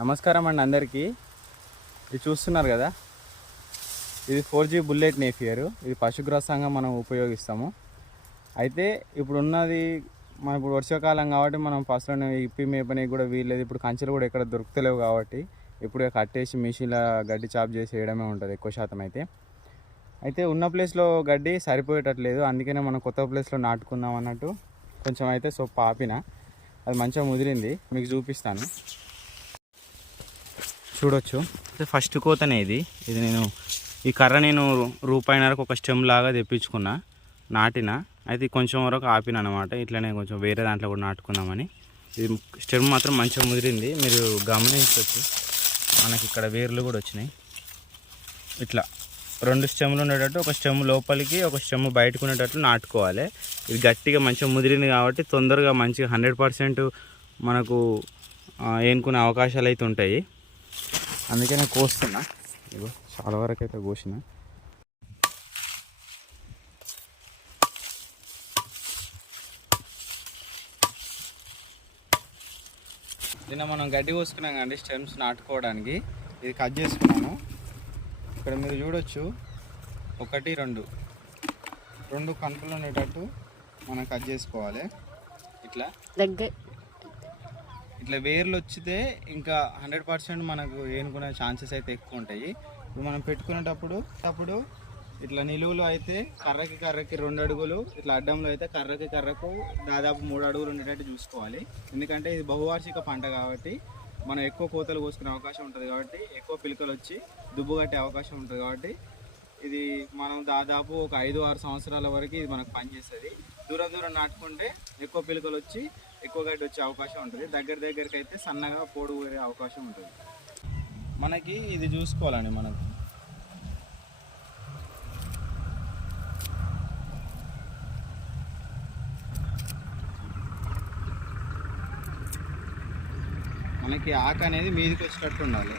నమస్కారం అండి అందరికీ. ఇది చూస్తున్నారు కదా, ఇది 4G బుల్లెట్ నేపియర్. ఇది పశుగ్రాసంగా మనం ఉపయోగిస్తాము. అయితే ఇప్పుడు ఉన్నది మనం ఇప్పుడు వర్షాకాలం కాబట్టి మనం పశువులను ఇప్పి మేపని కూడా వీల్లేదు. ఇప్పుడు కంచెలు కూడా ఎక్కడ దొరుకుతలేవు కాబట్టి ఇప్పుడు కట్టేసి మిషన్ల గడ్డి చాప్ చేసి వేయడమే ఉంటుంది ఎక్కువ శాతం. అయితే ఉన్న ప్లేస్లో గడ్డి సరిపోయేటట్లేదు, అందుకనే మనం కొత్త ప్లేస్లో నాటుకుందాం అన్నట్టు కొంచెం అయితే సొప్ప ఆపిన, అది మంచిగా ముదిరింది. మీకు చూపిస్తాను, చూడొచ్చు. ఫస్ట్ కోతనే ఇది. నేను ఈ కర్ర నేను రూపాయిన్నరకు ఒక స్టెమ్ లాగా తెప్పించుకున్నా, నాటిన. అయితే కొంచెం వరకు ఆపిన అనమాట. ఇట్లనే కొంచెం వేరే దాంట్లో కూడా నాటుకుందామని. ఇది స్టెమ్ మాత్రం మంచిగా ముదిరింది, మీరు గమనించవచ్చు. మనకి ఇక్కడ వేర్లు కూడా వచ్చినాయి. ఇట్లా 2 స్టెమ్లు ఉండేటట్టు, ఒక స్టెమ్ లోపలికి ఒక స్టెమ్ బయటకు ఉండేటట్లు నాటుకోవాలి. ఇది గట్టిగా మంచిగా ముదిరింది కాబట్టి తొందరగా మంచిగా 100% మనకు ఏనుకునే అవకాశాలు అయితే ఉంటాయి. అందుకే నేను కోస్తున్నా. ఇగో చాలా వరకు అయితే కోసిన. నిన్న మనం గడ్డి కోసుకున్నాం కండి స్టెమ్స్ నాటుకోవడానికి. ఇది కట్ చేసుకున్నాను. ఇక్కడ మీరు చూడొచ్చు, 1 2 కనుపులు ఉండేటట్టు మనం కట్ చేసుకోవాలి. ఇట్లా వేర్లు వచ్చితే ఇంకా 100% మనకు ఏనుకునే ఛాన్సెస్ అయితే ఎక్కువ ఉంటాయి. ఇప్పుడు మనం పెట్టుకునేటప్పుడు ఇట్లా నిలువులు అయితే కర్రకి 2 అడుగులు, ఇట్లా అడ్డంలో అయితే కర్రకు దాదాపు 3 అడుగులు ఉండేటట్టు చూసుకోవాలి. ఎందుకంటే ఇది బహువార్షిక పంట కాబట్టి మనం ఎక్కువ కోతలు కోసుకునే అవకాశం ఉంటుంది, కాబట్టి ఎక్కువ పిలకలు వచ్చి దుబ్బు కట్టే అవకాశం ఉంటుంది. కాబట్టి ఇది మనం దాదాపు ఒక 5-6 సంవత్సరాల వరకు ఇది మనకు పనిచేస్తుంది. దూరం నాటుకుంటే ఎక్కువ పిలకలు వచ్చి ఎక్కువ గడ్డి వచ్చే అవకాశం ఉంటుంది. దగ్గరికి అయితే సన్నగా పొడుగు వేరే అవకాశం ఉంటుంది. మనకి ఇది చూసుకోవాలండి. మనకి ఆకు అనేది మీదికి వచ్చేటట్టు ఉండాలి.